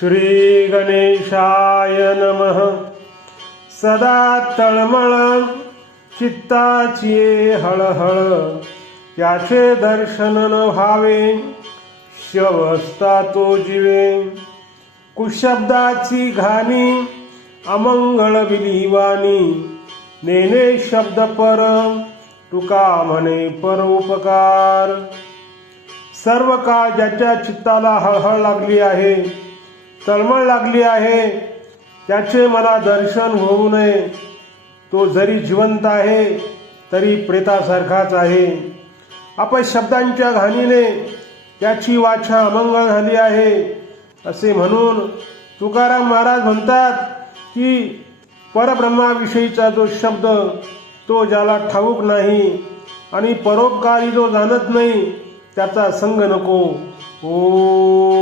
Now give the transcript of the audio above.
श्री गणेशाय नमः. सदा तळमळ चित्ताची हळहळ, त्याचे दर्शन न व्हावे, शवस्था तो जीवे. कुशब्दाची घाणी अमंगळ विलीवाणी, नेने शब्द पर तुका म्हणे परोपकार. सर्व काळ ज्याच्या चित्ताला हळहळ लागली आहे, तळमळ लागली आहे, त्याचे मला दर्शन होऊ नये. तो जरी जिवंत आहे तरी प्रेतासारखाच आहे. अपशब्दांच्या घाणीने त्याची वाचा अमंगळ झाली आहे असे म्हणून तुकाराम महाराज म्हणतात की परब्रह्माविषयीचा जो शब्द तो ज्याला ठाऊक नाही आणि परोपकारी जो जाणत नाही त्याचा संग नको. ओ